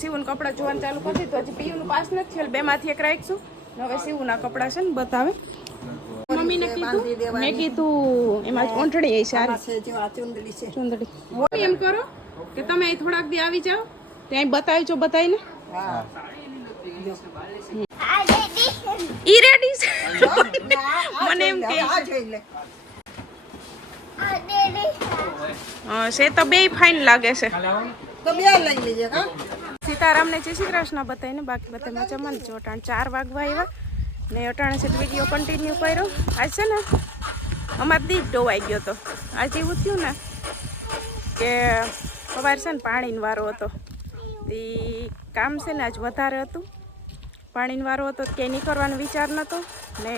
શિવનું કપડાં જોવાનું ચાલુ કરી દીધું. હજી પીયુનું પાસ નથી થયું, બેમાંથી એક રાખીશું. હવે શિવના કપડાં છે ને બતાવે. મમ્મીને કીધું, મેં કીધું એમાં ઓંઠડી એ સારી ચુંદડી. એમ કરો કે તમે અહીં થોડાક દી આવી જાઓ, ત્યાં બતાવીજો બતાવીને. ઈ રેડી છે મને એમ કે છે તો બે ફાઇન લાગે છે. સીતારામને જય શ્રી કૃષ્ણ બતાવીને બાકી બધા મજામાં જ. અટાણ 4 વાગવા આવ્યા ને અટાણે છે વિડીયો કન્ટિન્યુ કર્યો. આજ છે ને અમારે દીપ ડોવાઈ ગયો હતો. આજે એવું થયું ને કે સવારે છે ને પાણીનો વારો હતો. એ કામ છે ને આજ વધારે હતું, પાણીનો વારો હતો, ક્યાંય નીકળવાનો વિચાર નહોતો. ને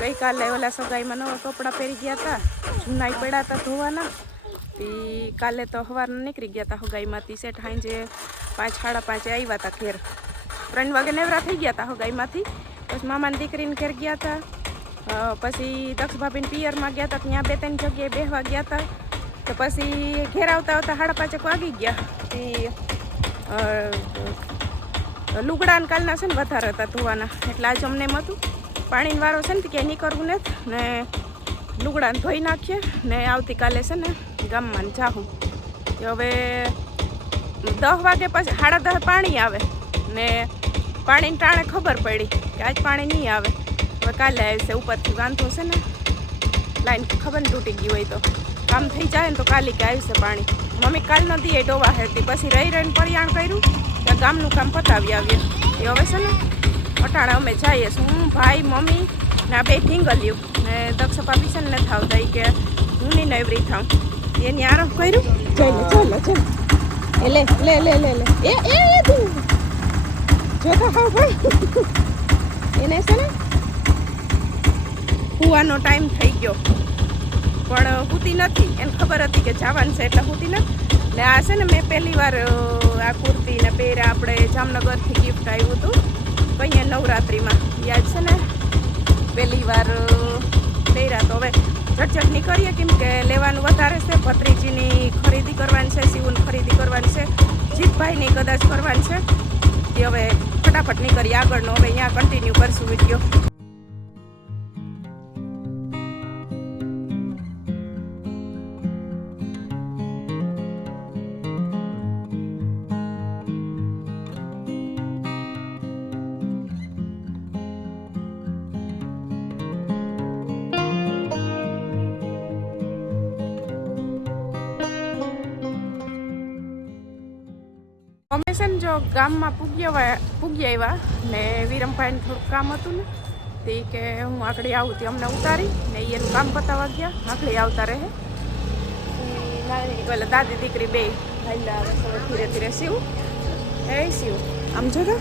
ગઈકાલે ઓલા સગાઈમાં નવા કપડાં પહેરી ગયા હતા, જૂના પડ્યા હતા ધોવાના. કાલે તો સવારના નીકળી ગયા હતા હગાઈમાંથી. સેઠ સાંજે 5 સાડા 5 આવ્યા હતા ઘેર. 3 વાગે નેવરા થઈ ગયા હતા હગાઈમાંથી. પછી મામાની દીકરીને ઘેર ગયા હતા. પછી દક્ષ ભાભીને પિયરમાં ગયા હતા, ત્યાં 2-3 જગ્યાએ બેસવા ગયા હતા. તો પછી ઘેર આવતા આવતા 5:30 વાગી ગયા. લુગડાને કાલના છે ને વધારે હતા ધોવાના, એટલે આજે અમને એમ હતું પાણીનો વારો છે ને ક્યાંય નીકળવું નથી ને લુગડાને ધોઈ નાખીએ ને આવતીકાલે છે ને ગામમાં જાઉં. હવે 10 વાગે પછી 10:30 પાણી આવે ને પાણીની ટાણે ખબર પડી કે આજ પાણી નહીં આવે. હવે કાલે આવશે. ઉપરથી વાંધો છે ને લાઈન ખબર ને તૂટી ગઈ હોય તો કામ થઈ જાય ને તો કાલે કે આવશે પાણી. મમ્મી કાલ ન દીએ ડોવા હતી, પછી રહીને પરિયાણ કર્યું કે ગામનું કામ પતાવી આવીએ. એ હવે છે ને અટાણે અમે જઈએ. હું ભાઈ મમ્મી ને આ 2 ઢીંગલ્યું ને દક્ષ ભાભી છે ને નથી આવતા કે હું નહીં નવરી થાઉં. એની આરામ કર્યું. ચાલો એ લે લે લે લે લે એ જોતા ખાવ ભાઈ. એને છે ને કૂવાનો ટાઈમ થઈ ગયો પણ હુતી નથી. એને ખબર હતી કે જવાનું છે એટલે હુતી નથી. ને આ છે ને મેં પહેલી વાર આ કુર્તી ને પહેર્યા. આપણે જામનગરથી ગિફ્ટ આવ્યું હતું કહીએ નવરાત્રિમાં. યાદ છે ને પહેલી વાર પહેર્યા. તો હવે ઝટઝટ નીકળીએ કેમ કે લેવાનું વધારે છે. ભત્રીજીની ખરીદી કરવાની છે, શિવની ખરીદી કરવાની છે, જીતભાઈની કદાચ કરવાની છે. તે હવે ફટાફટ નીકળીએ આગળનો. હવે અહીંયા કન્ટિન્યુ કરશું વિડીયો. અમે છે ને જો ગામમાં પૂગી આવ્યા ને વિરમભાઈને થોડુંક કામ હતું ને તે કે હું આગળ આવું તે અમને ઉતારી ને એનું કામ પતાવવા ગયા. આગળ આવતા રહે પેલા દાદી દીકરી 2 હાલ્યા આવે હવે ધીરે ધીરે. શિવ શિવ આમ જો તો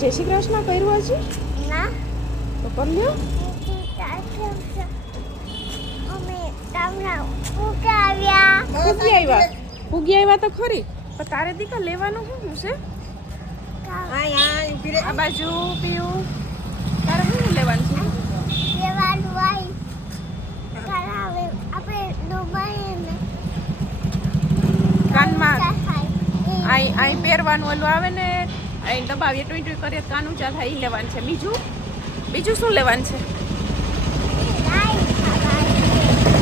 જય શ્રી કૃષ્ણ કર્યું હજી ના તો કરી લ્યો. પૂગી આવ્યા તો ખરી પણ તારે દીકરા લેવાનું શું છે? આ બાજુ પીવું તારે શું લેવાનું છે? કાનમાં અહીં પહેરવાનું ઓલું આવે ને અહીં દબાવીએ ટુઈ કરીએ કાન ઊંચા થાય એ લેવાનું છે. બીજું શું લેવાનું છે?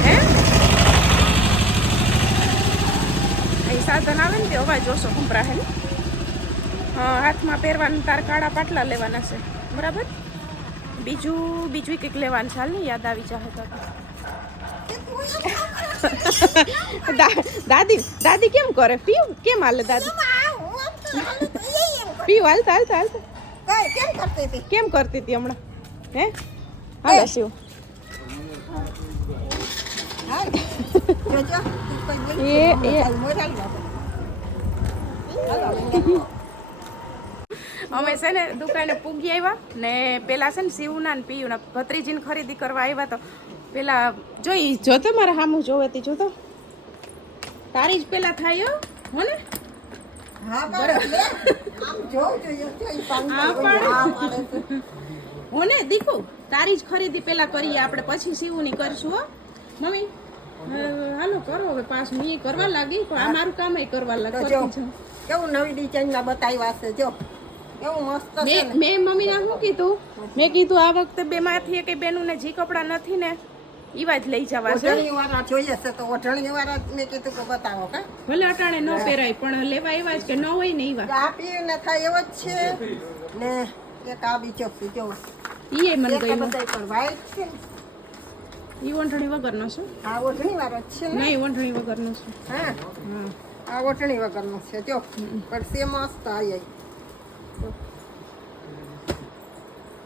હે અહીં સાધન આવે ને તે અવાજ ઓછો સંભળાય ને. હાથમાં પહેરવાનું તાર કાળા પાટલા લેવાના છે બરાબર. બીજું કંઈક લેવાનું છે. હાલ ને યાદ આવી જાય તો દાદી કેમ કરે? પીવું કેમ હાલે દાદી? પીવું હાલતા કેમ કરતી હતી હમણાં? હે હાલે શિવ અમે છે ને દુકાને પૂગી આવ્યા ને પેલા છે ને શિવના ને પીયુના ભત્રીજીને ખરીદી કરવા આવ્યા. તો પેલા જોતો મારા સામું જોવે તી જોતો તારી જ પેલા થાય હો ને. હો ને દીકુ તારી જ ખરીદી પેલા કરીએ આપણે, પછી શિવની કરશું હો મમ્મી. હાલો કરો હવે પાછું. મેં કરવા લાગી પણ આ મારું કામ કરવા લાગી. કેવું નવી ડિઝાઇનના બતાવ્યા છે જો કેવું મસ્ત છે ને. મેં મમ્મીને શું કીધું મેં કીધું આ વખતે બેમાંથી કે બેનુંને જે કપડાં નથી ને ઈવા જ લઈ જવા છે. ઓઢણીવાળા જોઈએ છે તો ઓઢણીવાળા મેં કીધું કે બતાવો કે ભલે અટાણે ન પહેરાય પણ લેવા એવા જ કે ન હોય ને ઈવા. આ પીને થાય એવો જ છે ને એક આ બીજો છે જો ઈ મને એક ગયું. બધાય પણ વ્હાઈટ છે ને. ઈ ઓઢણી વગરનો છે. આ ઓઢણીવાળો જ છે ને. નહીં ઓઢણી વગરનો છે. હા હા આ ઓઢણી વગરનો છે જો પણ સે મસ્ત આવી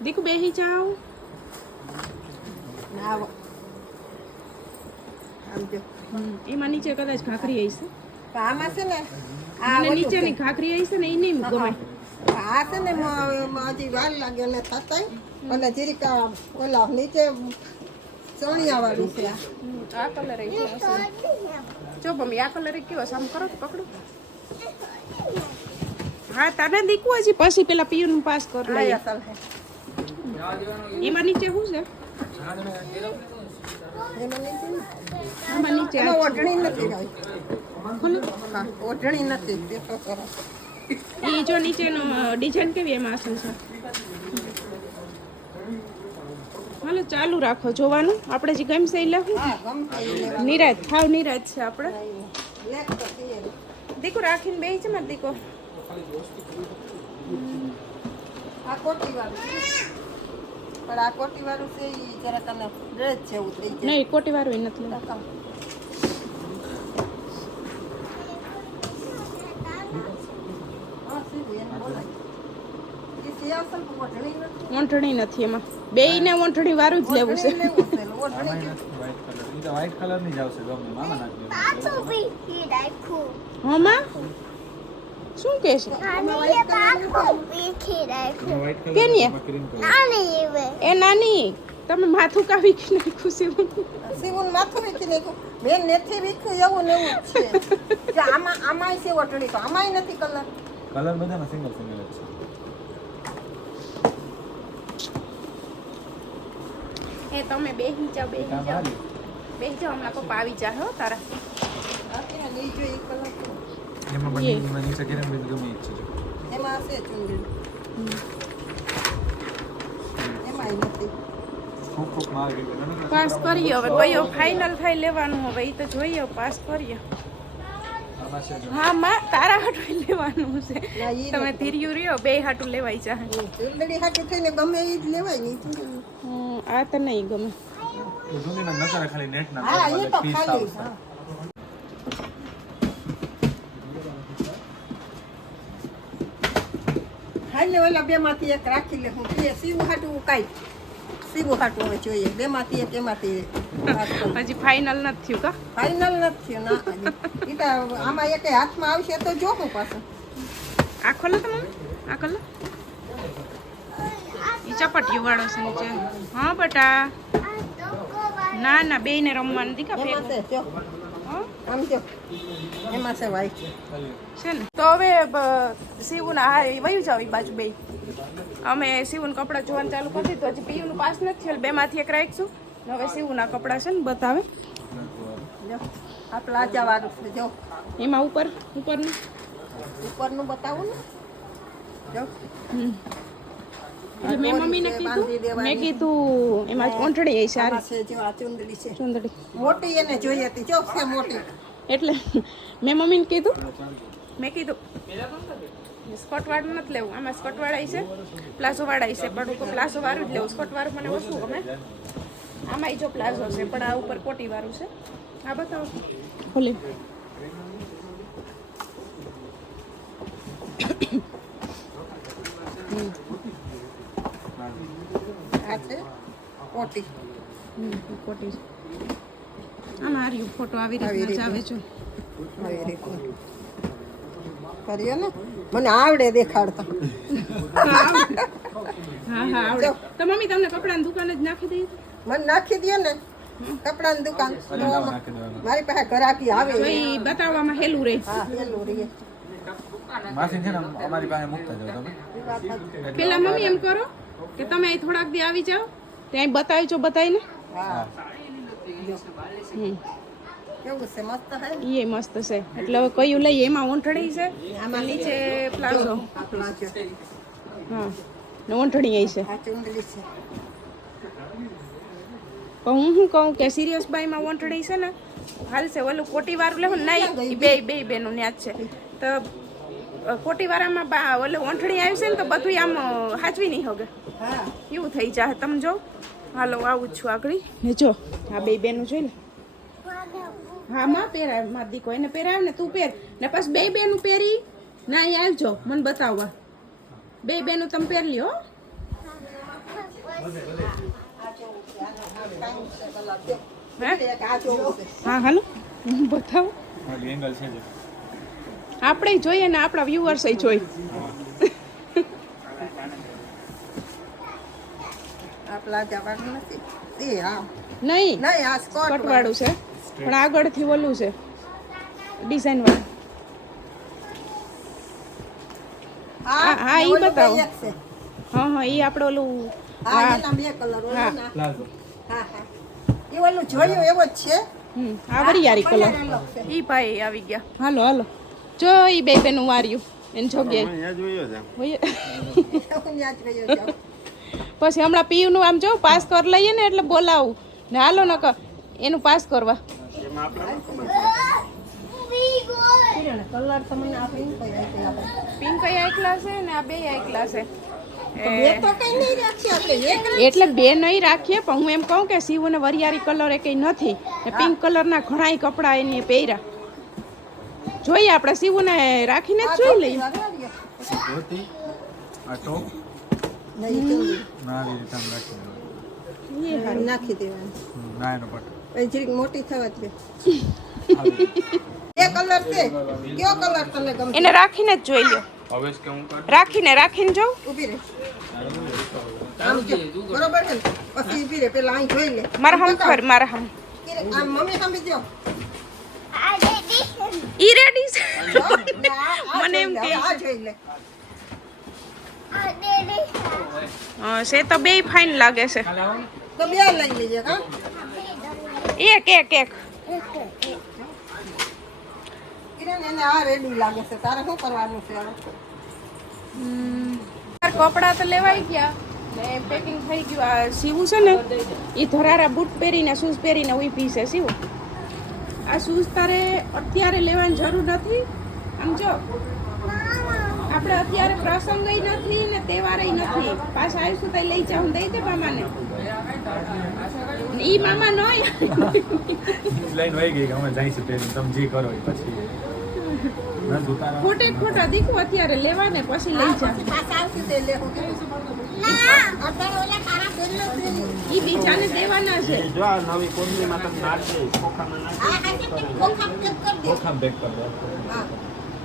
દીકુ બેહી જાવ. આવો આમ જો એમાં નીચે કદાચ ખાખરી આવી છે. તો આમાં છે ને આ મને નીચેની ખાખરી આવી છે ને ઈ નહીં ગમે. આ છે ને હજી વાર લાગે ને થતાય અને જીરીક ઓલા નીચે ચણિયા વાળું છે આ કલર છે. જો મમ્મી આ કલર કેવો છે? આમ કરો તો પકડો. હા તને દીકુ હજી પછી પેલા પીયુનું પાસ કર લઈએ. અસલ છે એમાં નીચે શું છે? એમાં નીચે ને. આમાં નીચે એમાં ઓઢણી નથી ગાય ખોલો. હા ઓઢણી નથી તે તો સરસ એ જો નીચેનો ડિઝાઇન કેવી એમાં અસલ છે. હાલો ચાલુ રાખો જોવાનું. આપણે જે ગમશે એ લેવું. હા ગમશે ઈ લેવા. નિરાજ થાવ નિરાજ છે આપણે. લેખ તો છીએ. દીકુ રાખીને બેહી છે મારે દીકો. આ કોટી વાળું છે. પણ આ કોટી વાળું છે ઈ જરા તને ડ્રેસ જેવું થઈ જાય નહીં કોટી વાળું નથી લેવું. ટકા. હા, સીધું એને બોલાય. ઈ સિયાસન પણ ઓઢણી નથી. ઓંઠણી નથી એમાં. બેયને ઓંઠણી વાળું જ લેવું છે. ઓઢણી લેવું છે. ઓઢણી કે- વ્હાઈટ કલર ની જ આવશે ગમે મામા નાખી હા માં શું કે છે? કેની? એ નાની તમે માથું કાવી કે નહીં ખુશી? સીવું માથું વીખી નાખ્યું. મેં નથી વીખ્યું એવું ને એવું જ છે. જો આમાંય છે ઓઢણી તો આમાંય નથી કલર. કલર બધામાં સિંગલ સિંગલ જ છે એ તમે બેહી જાઓ બેહી કામ જાઓ હારી બેહી જાઓ હમણાં પપ્પા આવી જાય હો તારા. અત્યારે નહીં જો એ કલર તો. એમાં એ. બંને એમાં નીચે કિરણ બેન ગમે ઈ જ છે જો. એમાં હશે ચુંદડી. એમાંય નથી. ખૂબ ખૂબ માં આવી ગયું નાના પાસ કરીએ હવે કયો ફાઇનલ થાય લેવાનું હવે એ તો જોઈએ પાસ કરીએ. આમાં છે જો હા માં તારા હાટું લેવાનું છે. ના, ઈ તમે ધીર્યું રહ્યો બે હાટું લેવાય જાય. ચુંદડી હાટું થઈને ગમે એ જ લેવાય નહીં ચુંદડી. આ તો નહીં ગમે. જૂનીમાં નકર ખાલી નેટ ના હા એ તો પીસ ખાલી આવશે. હા. હાલે ઓલા બે માંથી એક રાખી લે હું કે સીવું હાટું કાંઈ સીવું હાટું હવે જોઈએ બે માંથી એક એમાંથી હજી ફાઇનલ નથી થયું કા? ફાઇનલ નથી થયું ના હજી. ઈ તો આમાં એક હાથમાં આવશે તો જોવું પાછું. આ ખોલો તમે આ ખોલો. ઈ ચપટીયું વાળો છે નીચે. હા બટા ના ના બેયને રમવાનું દીકા એમાં ભેગું. છે જો હા આમ જો એમાં છે વાઈટ છે ને તો હવે શિવના હા વયું જાવ એ બાજુ બે અમે શિવના કપડાં જોવાનું ચાલુ કરી દીધું હજી પીયુનું પાસ નથી થયું બેમાંથી એક રાખીશું ને હવે શિવના કપડાં છે ને બતાવે જો આ પ્લાઝા વાળું છે જો એમાં ઉપરનું ઉપરનું બતાવું ને જો એટલે મેં મમ્મીને કીધું મેં કીધું એમાં ઓંઠણી આવી આમાં સારી છે જો આ ચુંદડી છે ચુંદડી મોટી એને જોઈએ હતી જો છે મોટી એટલે મેં મમ્મીને કીધું મેં કીધું સ્કર્ટ વાળું નથી લેવું આમાં સ્કર્ટ વાળા છે પ્લાઝો વાળા છે પણ હું પ્લાઝો વાળું જ લેવું સ્કર્ટ વાળું મને ઓછું ગમે આમાં જો પ્લાઝો છે પણ આ ઉપર કોટી વાળું છે આ બતાવો ખોલી આ છે કોટી કોટી આમાં હાર્યું ફોટો આવી રીતના જ આવે છે આવી રીતનું કર્યો ને મને આવડે દેખાડતા હા હા આવડે તો મમ્મી તમને કપડાની દુકાન જ નાખી દઈ મને નાખી દે ને કપડાની દુકાન તો નાખી દેવાનું મારી પાસે ઘરાકી આવે તો એ બતાવવામાં હેલું રહે હા પેલું રહીએ માસી છે ને અમારી પાસે મૂકતા જાવ તમે એ વાત સાચી. પેલા મમ્મી એમ કરો કે તમે અહીં થોડાક દી આવી જાઓ ત્યાં બતાવજો બતાવીને હા હમ કેવું છે મસ્ત હે એ મસ્ત છે એટલે હવે કયું લઈએ એમાં ઓંઠણી છે આમાં નીચે પ્લાઝો આ પ્લાઝો હા ને ઓંઠણી આવી છે આ ચુંદડી છે પણ હું શું કહું કે સિરિયસ બાઈમાં ઓંઠણી છે ને હાલશે ઓલું કોટી વાળું લેવું ને નહીં બે બેનું ન્યા જ છે તો કોટી વાળામાં ઓલું ઓંઠણી આવી છે ને તો બધું આમ હાચવી નહીં હોગે હા એવું થઈ જાય તમે જો હાલો આવું જ છું આગળ ને જો આ બે બેનું જોઈ લે હા માં પહેરાવ માર દીકો એને પહેરાવ ને તું પહેર ને પછી બે બેનું પહેરી ના અહીં આવજો મને બતાવવા બે બેનું તમે પહેર લ્યો હા હાલો બતાવો એંગલ છે જ. આપણે જોઈએ ને આપણા વ્યુઅર્સ જોઈ આ પ્લાઝા વાળું નથી એ હા નહીં નહીં આ સ્કર્ટ કટવાળું છે પણ આગળથી ઓલું છે ડિઝાઇન વાળું હા, ઈ બતાવો. હા હા એ આપણે ઓલું હા એના બે કલર હા. ઓલા પ્લાઝો. હા હા એ ઓલું જોયું એવો જ છે આ વરિયાળી કલર કલર અલગ છે ઈ ભાઈ આવી ગયા હાલો હાલો જો ઈ બે બેનું વાર્યું એને જોગ્યા હું યાદ રહ્યો જાઉં પછી હમણાં પીયુનું આમ જો પાસ કર લઈએ ને એટલે બોલાવું ને હાલો ન કર એનું પાસ કરવા કલર તમને આ પિંક કઈ પિંક એકલા છે ને આ બે એકલા છે એ તો કઈ નહીં રાખી આપણે એક એટલે બે નહીં રાખીએ પણ હું એમ કહું કે શિવને વરિયાળી કલર એ કંઈ નથી ને પિંક કલરના ઘણાય કપડાં એને પહેર્યા જોઈએ આપણે શિવને રાખીને જ જોઈ લઈએ ધોતી આ ટોપ નહીં ના આવી રીતે આમ રાખી દેવાનું. નાખી દેવાનું ના એનો પટ પછી જરીક મોટી થવા દે આવી. એ કલર છે કયો કલર તને ગમે એને રાખીને જ જોઈ લ્યો રાખીને જોઉં ઊભી રહે આમ જો બરોબર છે ને? પછી ઊભી રહે પેલા અહીં જોઈ લે મારા હમ ફર મારા હમ આમ મમ્મી સામે જો ઈ રેડી છે આ મને એમ જોઈ લે, કે આ જોઈ લે છે તો બે ફાઇન લાગે છે તો બે લઈ લેજે હા એક કિરણ એને આ રેડી લાગે છે તારે શું કરવાનું છે હવે? કપડા તો લેવાઈ ગયા ને પેકિંગ થઈ ગયું આ સીવું છે ને એ ધરારા બૂટ પહેરીને શૂઝ પહેરીને ઊભી છે સીવું આ શૂઝ તારે અત્યારે લેવાની જરૂર નથી આમ જો આપણે અત્યારે પ્રસંગ નથી ને તહેવાર નથી પાછા આવીશું તો લઈ જાઉં દઈ દે મામાને ઈ મામા નો લાઈન વહી ગઈ કે અમે જઈશું પહેરી તમે જે કરો એ પછી ના દુકાન ખોટે ખોટા દીકું અત્યારે લેવા ને પછી લઈ જા પાછા આવશું તે લેવું અત્યારે ઓલા તારા પહેરલો છે ઈ બીજાને દેવાના છે જો આ નવી કોથળીમાં તમે નાખી ખોખામાં નાખી આ ખાતે કોખમ પેક કર દે ઓખામ બેક કર દો. હા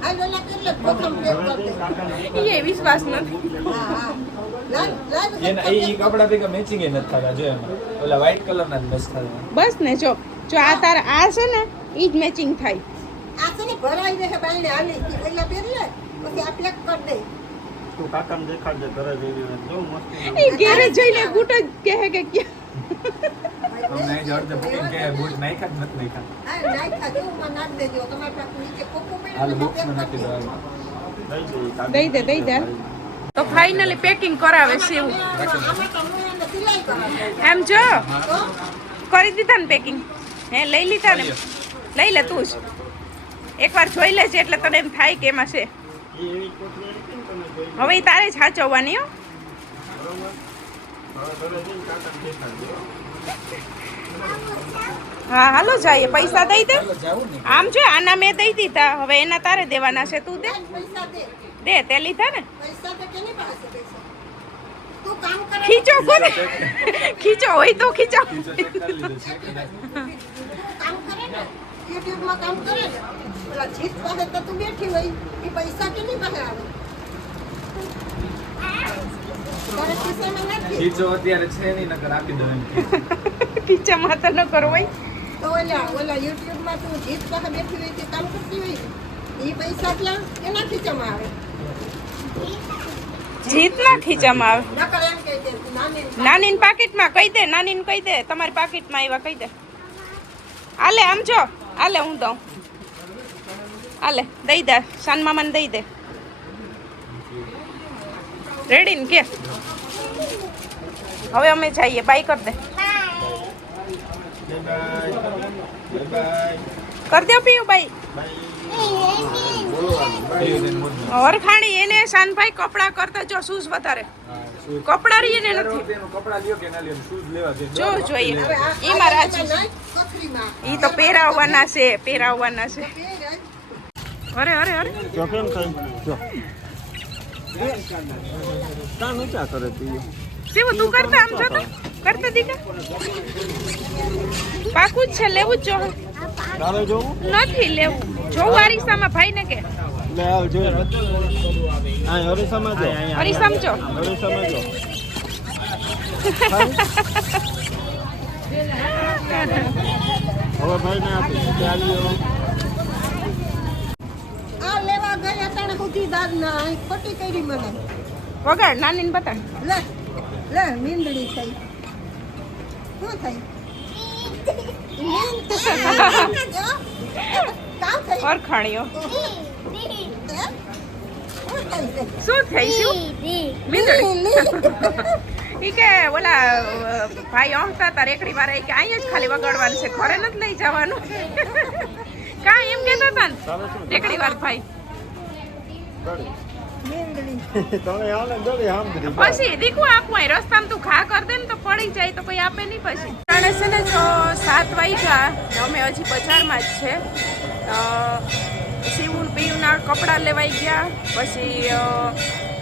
આ લોલા કેટલો કોખમ પેક કર દે એ વિશ્વાસ નથી હા હા લાવ લાવ એના એ કપડા ભેગા મેચિંગ એ નથી થતા જો એમાં ઓલા વ્હાઈટ કલરના જ મેચ થતા. બસ ને જો આ તારા આ છે ને ઈ જ મેચિંગ થાય આ છે ને ભરાઈ રહે બાઈને આલી પેલા પહેરી લે પછી આ પેક કર દે તું કાકાને દેખાડજે ઘરે જઈને જો મસ્ત એ ઘેરે જઈને બૂટ જ કહે કે ક્યાં તમને અહીં જડતે બુકિંગ કે બૂટ નાખ્યા જ નથી નાખ્યા. આ નાઈ ખાધું માં નાખ દેજો તમારે પાસે નીચે કોકો હાલ પડ્યું બોક્સમાં નાખી દો હાલ. દઈ દે તો ફાઇનલી પેકિંગ કરાવે છે એવું આમાં તો હું એને સિલાઈ કરાવું એમ જો કરી દીધા ને પેકિંગ હે લઈ લીધા ને લઈ લે તું જ એકવાર જોઈ લેજે એટલે તને એમ થાય કે એમાં છે એવી કોથળી હતી ને તમે જોઈ હવે ઈ તારે જ સાચવવાની હો બરોબર હવે ઘરે જઈને કાકાને દેખાડજો હા હાલો જઈએ પૈસા દઈ દે જાવું ને આમ જો આના મેં દઈ દીધા હવે એના તારે દેવાના છે તું દે પૈસા દે દે તે લીધા ને પૈસા તો કેની પાસે પૈસા તું કામ કરે ખીચો કોને ખીચો હોય તો ખીચો ચેક કરી લીધું છે કે નહીં? કામ કરે ને YouTube માં કામ કરે ને પેલા જીત પાસે તો તું બેઠી હોય એ પૈસા કેની પાસે આવે તારે ખિસ્સામાં નથી ખીચો અત્યારે છે નહીં નકર આપી દો એમ કે. ખીચામાં તો ન કરો હોય તો ઓલા YouTube માં તું જીત પાસે બેઠી હોય તે કામ કરતી હોય એ પૈસા ક્યાં કેના ખીચામાં આવે જીતના ખીચામાં આવે નકર એમ કહી દે નાની નાની પાકીટમાં કહી દે નાની કહી દે તમારી પાકીટમાં આવ્યા કહી દે આલે આમ જો આલે હું દઉં. આલે દઈ દે, શાન મામાને દઈ દે. રેડી ને કે હવે અમે જઈએ. બાય કર દે. કર દો પીયું બાય. વરખાણી એને શાનભાઈ કપડા કરતા જો શૂઝ વધારે કપડા રહીએ ને નથી જો જોઈએ એમાં રાજી ઈ તો પહેરાવવાના છે અરે અરે અરે જો કેમ થાય જો કાન ઊંચા કરે તું શિવ તું કરતા આમ જો તો કરતા દીકા પાકું જ છે લેવું જ જો તારે જોવું નથી લેવું જોવું અરીસામાં ભાઈ ને કે લે આવ જો આ હરીસામાં જો અરીસામ જો હરીસામાં જો હવે ભાઈ ને આપી ચાલ્યો આ લેવા ગયા તાણે સુધી દાદ ના ખોટી કરી મને વગાડ નાની ને બતાડ લે લે મીંદડી થઈ શું થઈ વરખાણીઓ શું થઈ શું મીંદડી ઈ કે ઓલા ભાઈ ઓંકતા હતા રેકડી વાળા કે અહીંયા જ ખાલી વગાડવાનું છે ઘરે નથી લઈ જવાનું કા એમ કહેતા હતા ને રેકડી વાળા ભાઈ પછી દીકુ આપું અહીં રસ્તામાં તું ઘા કર દે ને તો પડી જાય તો કોઈ આપે નહીં પછી જાણે છે ને જો 7 વાગ્યા અમે હજી બજારમાં જ છે શિવનું પીયુના કપડાં લેવાઈ ગયા પછી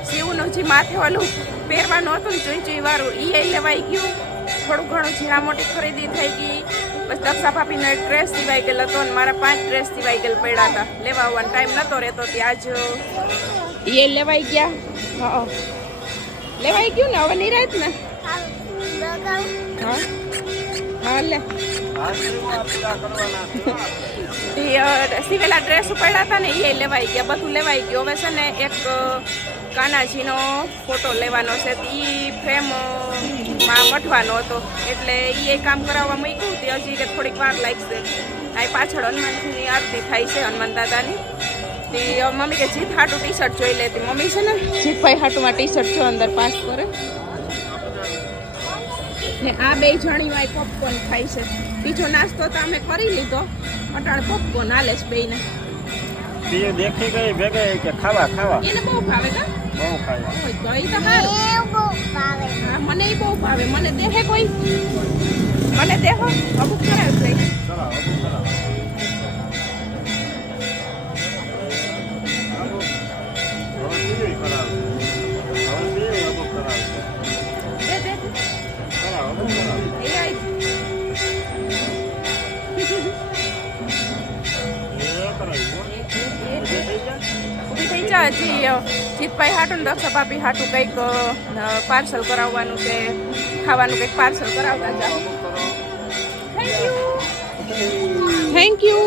શિવનું જે માથે ઓલું પહેરવાનું હતું ને ચોઈ વાળું એ લેવાઈ ગયું થોડું ઘણું ઝીણા મોટી ખરીદી થઈ ગઈ પછી દક્ષા ભાભીનો એક ડ્રેસ સિવાઈ ગયેલો હતો ને મારા 5 ડ્રેસ સિવાઈ ગયેલ પડ્યા હતા લેવા આવવાનો ટાઈમ નહોતો રહેતો ત્યાં જ એ લેવાઈ ગયા લેવાઈ ગયું ને હવે નિરાત ને હા લે સિવેલા ડ્રેસ પડ્યા હતા ને એ લેવાઈ ગયા બધું લેવાઈ ગયું હવે છે ને એક કાનાજીનો ફોટો લેવાનો છે એ ફ્રેમ માં મઠવાનો હતો એટલે એ કામ કરાવવા મૂક્યું તે હજી કે થોડીક વાર લાગશે આ પાછળ હનુમાનજીની આરતી થાય છે હનુમાન દાદાની તે મમ્મી કે જીત હાટું ટી શર્ટ જોઈ લેતી મમ્મી છે ને જીતભાઈ હાટુમાં ટી શર્ટ જો અંદર પાસ કરે ને આ બે જણીઓ આ પોપકોર્ન ખાય છે બીજો નાસ્તો તો અમે કરી લીધો અટાણે પોપકોર્ન હાલે છે બેયને તે દેખી ગઈ ભેગે કે ખાવા ખાવા એને બહુ ભાવે કા બહુ ખાય ઓય તો ઈ તો હારું હા મને ઈ બહુ ભાવે મને દેહે કોઈ મને દેહો અમુક કરાવ છે ચલો અબુ ચલો દે દે એ આઈ ઊભી થઈ જા હજી જીતભાઈ હાટું ને દક્ષા ભાભી હાટું કંઈક પાર્સલ કરાવવાનું છે ખાવાનું કંઈક પાર્સલ કરાવતા જા થેન્ક યુ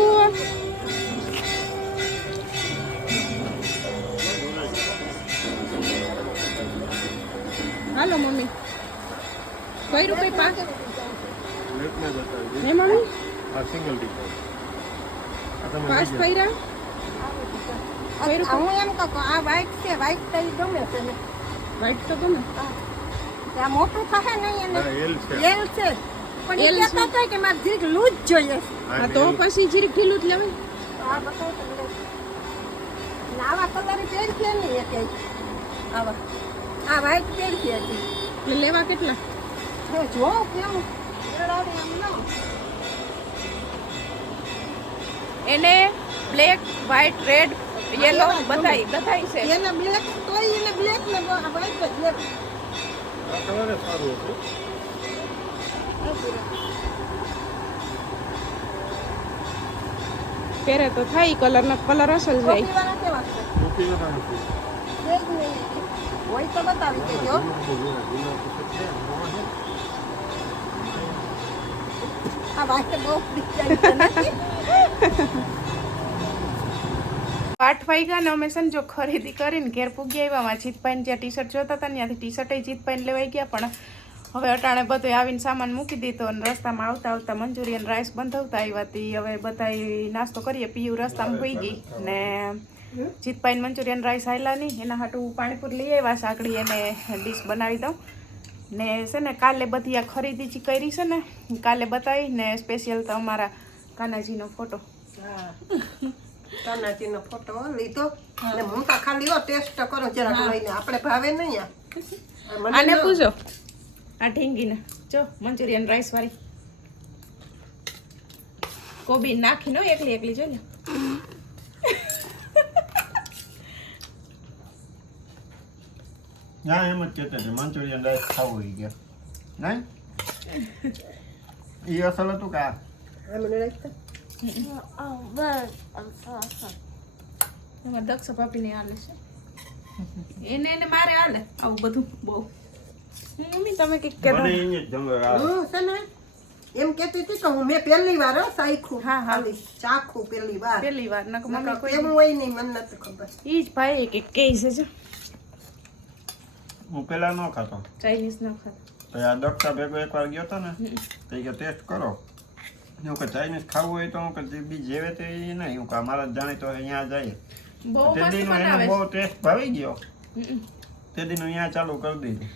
હાલો મમ્મી કઈ રૂપિયા પાક હે મમ્મી આ સિંગલ ટીકો પાસ કર્યા હું એમ કહું આ વ્હાઈટ છે વ્હાઈટ તો ઈ ગમે છે ને વાઈટ તો ગમે આ મોટું થશે નહીં એને એલ છે એલ છે પણ એલ એ કહેતા હતા કે મારે જીરીક લૂજ જોઈએ હા તો પછી જીરીક ઢીલું જ લેવાય આ બતાવો તમને આવા કલર પહેરશે નહીં એક આવા આ વ્હાઈટ પહેરશે હજી એટલે લેવા કેટલા જો કેમ એડાવે એમ ન એને બ્લેક વ્હાઈટ રેડ યેલો બધાય છે એને બ્લેક તોય એને બ્લેક ને વ્હાઈટ જ બ્લેક આ કલર સારું હતું પહેરે તો થાય કલર અસલ જાય વાળા કેવા છે ટોપી વાળા નથી એક નહીં હોય તો બતાવી દેજો આ વાત બહુ ડિઝાઇન છે નથી 8 વાગ્યા ને અમે છે ને જો ખરીદી કરીને ઘેર પૂગી આવ્યા જીતભાઈને જ્યાં ટી શર્ટ જોતા હતા ત્યાંથી ટી શર્ટ જીતભાઈને લેવાઈ ગયા પણ હવે અટાણે બધું આવીને સામાન મૂકી દીધો અને રસ્તામાં આવતા આવતા મંચુરિયન રાઈસ બંધાવતા આવ્યા હતી. હવે બધા નાસ્તો કરીએ. પીયું રસ્તામાં હોઈ ગઈ ને જીતભાઈ મંચુરિયન રાઈસ આવેલા નહીં એના હાટું પાણીપુરી લઈ આવ્યા સાંકળી એને ડીશ બનાવી દઉં ને છે ને કાલે બધી આ ખરીદી જે કરી છે ને કાલે બતાવી ને સ્પેશિયલ તો અમારા કાનાજીનો ફોટો. કાનાજીનો ફોટો લીધો ને હું તો ખાલી ટેસ્ટ કરો જરાક લઈને આપણે ભાવે નહીં આ આને પૂછો આ ઢીંગીને જો મંચુરિયન રાઈસ વાળી કોબી નાખી નો એકલી એકલી જો લે ના એમ જ કહેતા છે મંચુરિયન રાઈસ ખાવું હોય ગયા નહીં એ અસલ હતું કે આ મને રાખતા તમારે દક્ષ પાપીને હાલે છે એને મારે હાલે આવું બધું બહુ મમ્મી તમે કંઈક કહેતા મને એને જ જમવા આવે. હું છે ને એમ કહેતી હતી કે હું મેં પહેલી વાર સાઈખું હા, હા. ખાલી ચાખું પહેલી વાર પહેલી વાર નક મમ્મી કોઈ કેવું હોય નહીં મને નથી ખબર ઈ જ ભાઈ કે કહે છે જો હું પેલા ન ખાતો ચાઇનીઝ ન ખાતા તો આ દક્ષા ભેગો એકવાર ગયો હતો ને તો કે ટેસ્ટ કરો હું કે ચાઇનીઝ ખાવું હોય તો હું કે બી જેવે તે નહીં હું કે અમારા જાણી તો અહીંયા જાય બહુ તે મસ્ત દીનો એનો બનાવે બહુ ટેસ્ટ ભાવી ગયો છે તે દીનું અહીંયા ચાલુ કરી દીધું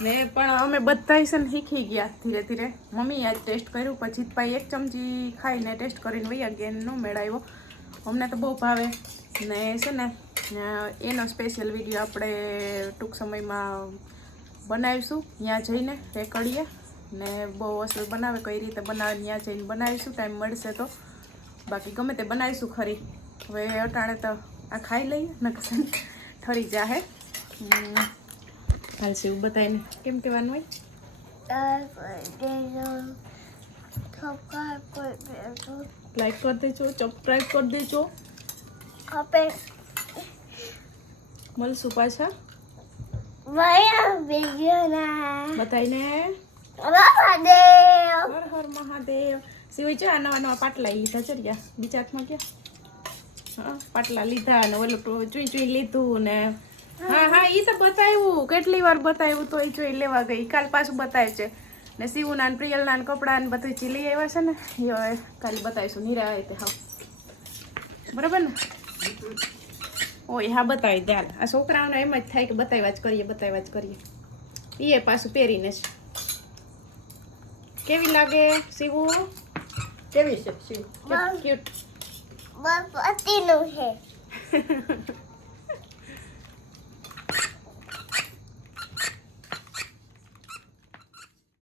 ને પણ અમે બધા છે ને શીખી ગયા ધીરે ધીરે મમ્મી આજ ટેસ્ટ કર્યું પછી ભાઈ એક ચમચી ખાઈને ટેસ્ટ કરીને વૈયા ગયા ન મેળાવ્યો અમને તો બહુ ભાવે ને છે ને એનો સ્પેશિયલ વિડીયો આપણે ટૂંક સમયમાં બનાવીશું ત્યાં જઈને રેકડીએ ને બહુ અસલ બનાવે કઈ રીતે બનાવે ત્યાં જઈને બનાવીશું ટાઈમ મળશે તો બાકી ગમે તે બનાવીશું ખરી હવે અટાણે તો આ ખાઈ લઈએ ને ઠરી જાહે હાલ છે એવું બતાવીને કેમ કહેવાનું હોય લાઈક કરી દેજો સબસ્ક્રાઈબ કરી દેજો મળશું પાછા બતાવીને હર હર મહાદેવ સિવાય છે આ નવા નવા પાટલા લીધા છે રહ્યા બીજા હાથમાં ક્યાં હા પાટલા લીધા ને ઓલું ચૂઈ ચૂઈ લીધું ને હા હા ઈ તો બતાવ્યું કેટલી વાર બતાવ્યું તો એ જોઈ લેવા ગઈ કાલ પાછું બતાવે છે ને શિવના ને પ્રિયલના ને કપડા ને બધું જે લઈ આવ્યા છે ને એ હવે કાલે બતાવીશું નિરા તે હા બરાબર ને ઓય હા બતાવી દે હાલ આ છોકરાઓને એમ જ થાય કે બતાવ્યા જ કરીએ એ પાછું પહેરીને જ કેવી લાગે શિવુ કેવી છે શિવ ક્યુટ Bapatiનું છે